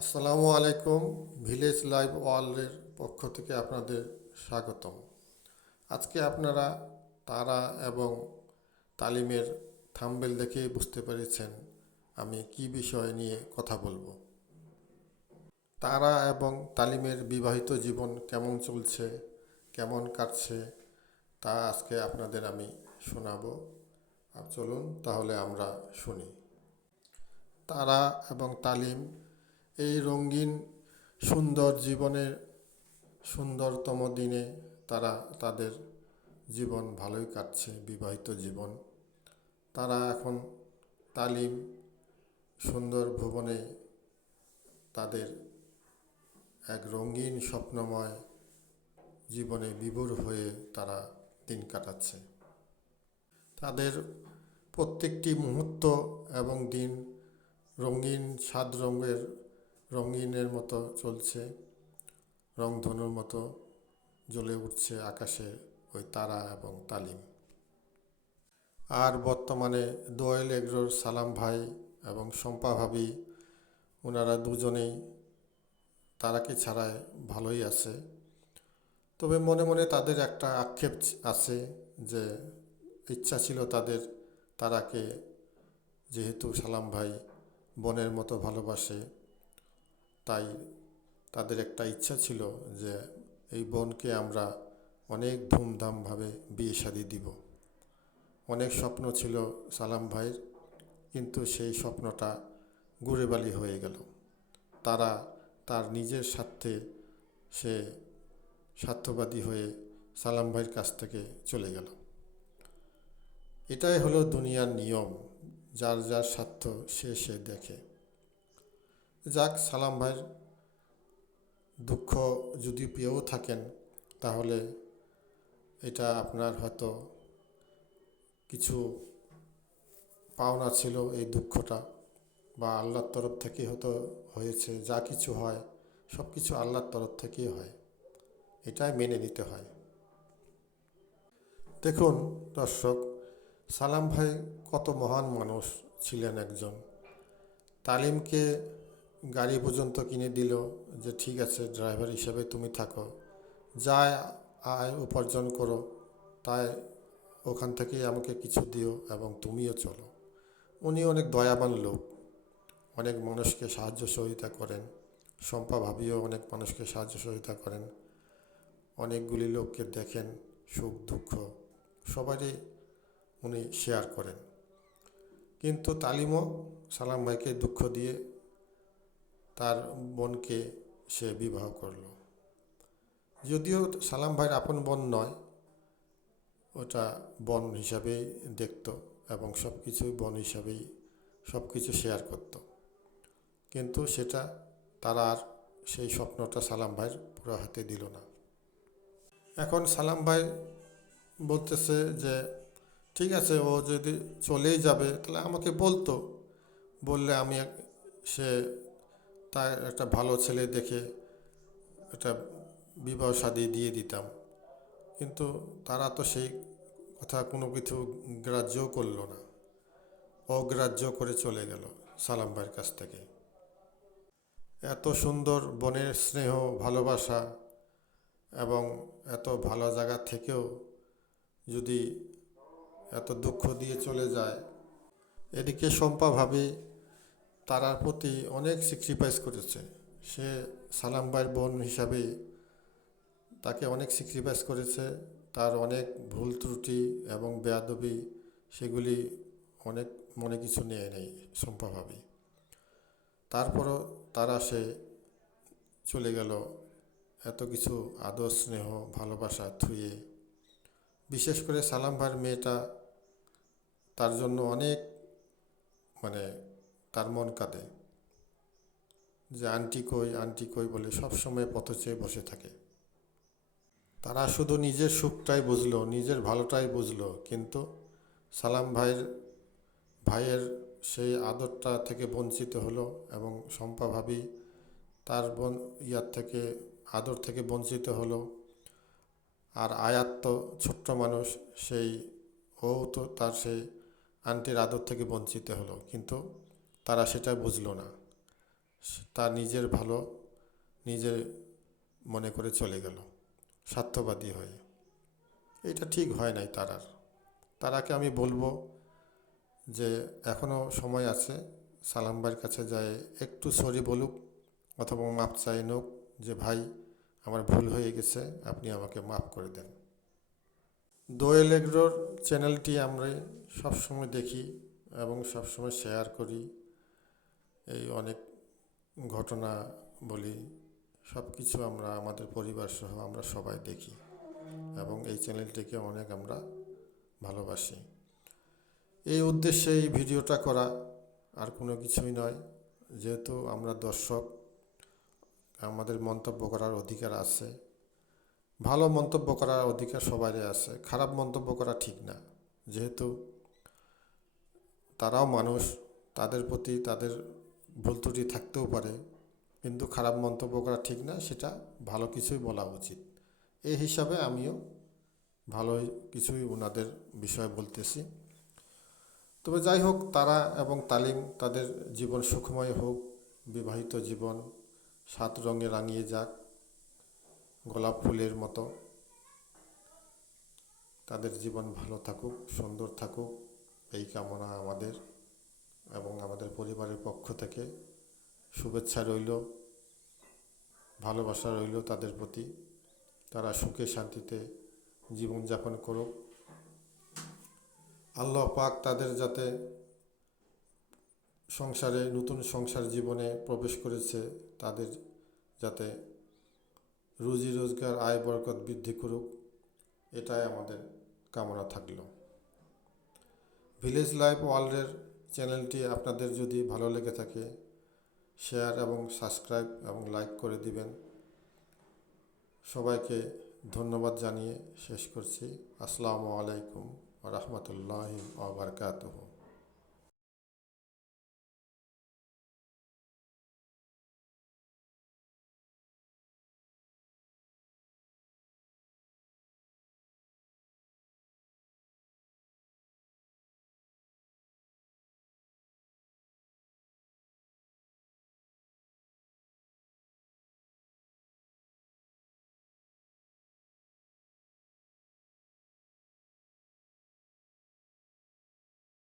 আসসালামু আলাইকুম। Village live ওয়ার্ল্ডের পক্ষ থেকে আপনাদের স্বাগতম। আজকে আপনারা তারা এবং তালিমের থাম্বনেল দেখেই বুঝতে পেরেছেন আমি কি বিষয় নিয়ে কথা বলবো। তারা এবং তালিমের বিবাহিত জীবন কেমন চলছে, কেমন কাটছে, তা আজকে আপনাদের আমি শোনাবো। চলুন তাহলে আমরা শুনি। তারা এবং তালিম এই রঙিন সুন্দর জীবনের সুন্দরতম দিনে তারা তাদের জীবন ভালোই কাটছে, বিবাহিত জীবন। তারা এখন তালিম সুন্দর ভুবনে তাদের এক রঙিন স্বপ্নময় জীবনে বিভোর হয়ে তারা দিন কাটাচ্ছে। তাদের প্রত্যেকটি মুহূর্ত এবং দিন রঙিন সাত রঙের রঙিনের মতো চলছে, রংধনুর মতো জ্বলে উঠছে আকাশে ওই তারা এবং তালিম। আর বর্তমানে দোয়েল এগ্রোর সালাম ভাই এবং শম্পা ভাবি, ওনারা দুজনেই তারাকে ছাড়ায় ভালোই আছে। তবে মনে মনে তাদের একটা আক্ষেপ আছে যে ইচ্ছা ছিল তাদের তারাকে, যেহেতু সালাম ভাই বোনের মতো ভালোবাসে, তাই তাদের একটা ইচ্ছা ছিল যে এই বোনকে আমরা অনেক ধুমধামভাবে বিয়ে শাদী দিব। অনেক স্বপ্ন ছিল সালাম ভাইয়ের, কিন্তু সেই স্বপ্নটা গুড়েবালি হয়ে গেল। তারা তার নিজের স্বার্থে সে স্বার্থবাদী হয়ে সালাম ভাইয়ের কাছ থেকে চলে গেল। এটাই হলো দুনিয়ার নিয়ম, যার যার স্বার্থ সে দেখে। যাক, সালাম ভাইয়ের দুঃখ যদি পেয়েও থাকেন, তাহলে এটা আপনার হয়তো কিছু পাওনা ছিল এই দুঃখটা, বা আল্লাহর তরফ থেকে হয়তো হয়েছে। যা কিছু হয় সব কিছু আল্লাহর তরফ থেকেই হয়, এটাই মেনে নিতে হয়। দেখুন দর্শক, সালাম ভাই কত মহান মানুষ ছিলেন একজন। তালিমকে গাড়ি পর্যন্ত কিনে দিল, যে ঠিক আছে ড্রাইভার হিসেবে তুমি থাকো, যা আয় উপার্জন করো তাই ওখান থেকেই আমাকে কিছু দিও এবং তুমিও চলো। উনি অনেক দয়াবান লোক, অনেক মানুষকে সাহায্য সহযোগিতা করেন। শম্পা ভাবিও অনেক মানুষকে সাহায্য সহযোগিতা করেন। অনেকগুলি লোককে দেখেন সুখ দুঃখ সবারই উনি শেয়ার করেন। কিন্তু তালিমও সালাম ভাইকে দুঃখ দিয়ে তার বোনকে সে বিবাহ করল। যদিও সালাম ভাইয়ের আপন বোন নয়, ওটা বোন হিসাবেই দেখত এবং সব কিছুই বোন হিসাবেই সব কিছু শেয়ার করত। কিন্তু সেটা তারা আর সেই স্বপ্নটা সালাম ভাইয়ের পুরো হাতে দিল না। এখন সালাম ভাই বলতেছে যে ঠিক আছে, ও যদি চলেই যাবে তাহলে আমাকে বলতো, বললে আমি সে তার একটা ভালো ছেলে দেখে একটা বিবাহ শাদী দিয়ে দিতাম। কিন্তু তারা তো সেই কথা কোনো কিছু গ্রাহ্যও করলো না, অগ্রাহ্য করে চলে গেল সালাম ভাইয়ের কাছ থেকে। এত সুন্দর বোনের স্নেহ ভালোবাসা এবং এত ভালো জায়গা থেকেও যদি এত দুঃখ দিয়ে চলে যায়। এদিকে শম্পা ভাবি তারার প্রতি অনেক স্যাক্রিফাইস করেছে। সে সালাম ভাইয়ের বোন হিসাবে তাকে অনেক স্যাক্রিফাইস করেছে। তার অনেক ভুল ত্রুটি এবং বেয়াদবি সেগুলি অনেক মনে কিছু নিয়ে নেই শম্পা ভাবি। তারপরও তারা সে চলে গেল এত কিছু আদর স্নেহ ভালোবাসা থুয়ে। বিশেষ করে সালাম ভাইয়ের মেয়েটা তার জন্য অনেক মানে তার মন কাঁদে, যে আন্টি কই বলে সবসময় পথ চেয়ে বসে থাকে। তারা শুধু নিজের সুখটাই বুঝলো, নিজের ভালোটাই বুঝলো, কিন্তু সালাম ভাইয়ের সেই আদরটা থেকে বঞ্চিত হলো। এবং শম্পা ভাবি তার ইয়ার থেকে আদর থেকে বঞ্চিত হলো। আর আয়াত তো ছোট্ট মানুষ, সেই ও তো তার সেই আন্টির আদর থেকে বঞ্চিত হলো, কিন্তু তারা সেটা বুঝলো না। তার নিজের ভালো নিজে মনে করে চলে গেল স্বার্থবাদী হয়ে। এটা ঠিক হয় নাই তারাকে আমি বলবো যে এখনও সময় আছে, সালাম ভাইয়ের কাছে যায় একটু সরি বলুক অথবা মাপ চাই নোক যে ভাই আমার ভুল হয়ে গেছে, আপনি আমাকে মাফ করে দেন। দোয়েল এগ্রোর চ্যানেলটি আমরা সবসময় দেখি এবং সবসময় শেয়ার করি। এই অনেক ঘটনা বলি, সব কিছু আমরা আমাদের পরিবার সহ আমরা সবাই দেখি এবং এই চ্যানেলটিকে অনেক আমরা ভালোবাসি। এই উদ্দেশ্যে এই ভিডিওটা করা, আর কোনো কিছুই নয়। যেহেতু আমরা দর্শক, আমাদের মন্তব্য করার অধিকার আছে। ভালো মন্তব্য করার অধিকার সবারই আছে, খারাপ মন্তব্য করা ঠিক না। যেহেতু তারাও মানুষ, তাদের প্রতি তাদের ভুল ত্রুটি থাকতেও পারে, কিন্তু খারাপ মন্তব্য করা ঠিক না, সেটা ভালো কিছুই বলা উচিত। এই হিসাবে আমিও ভালো কিছুই ওনাদের বিষয়ে বলতেছি। তবে যাই হোক, তারা এবং তালিম তাদের জীবন সুখময় হোক, বিবাহিত জীবন 7 রঙে রাঙিয়ে যাক গোলাপ ফুলের মতো। তাদের জীবন ভালো থাকুক, সুন্দর থাকুক, এই কামনা আমাদের এবং আমাদের পরিবারের পক্ষ থেকে শুভেচ্ছা রইল, ভালোবাসা রইল তাদের প্রতি। তারা সুখে শান্তিতে জীবনযাপন করুক। আল্লাহ পাক তাদের যাতে সংসারে, নতুন সংসার জীবনে প্রবেশ করেছে, তাদের যাতে রুজি রোজগার আয় বরকত বৃদ্ধি করুক, এটাই আমাদের কামনা থাকলো। ভিলেজ লাইফ ওয়ার্ল্ডের চ্যানেলটি আপনাদের যদি ভালো লেগে থাকে, শেয়ার এবং সাবস্ক্রাইব এবং লাইক করে দিবেন। সবাইকে ধন্যবাদ জানিয়ে শেষ করছি। আসসালামু আলাইকুম ওয়া রাহমাতুল্লাহি ওয়া বারাকাতুহু।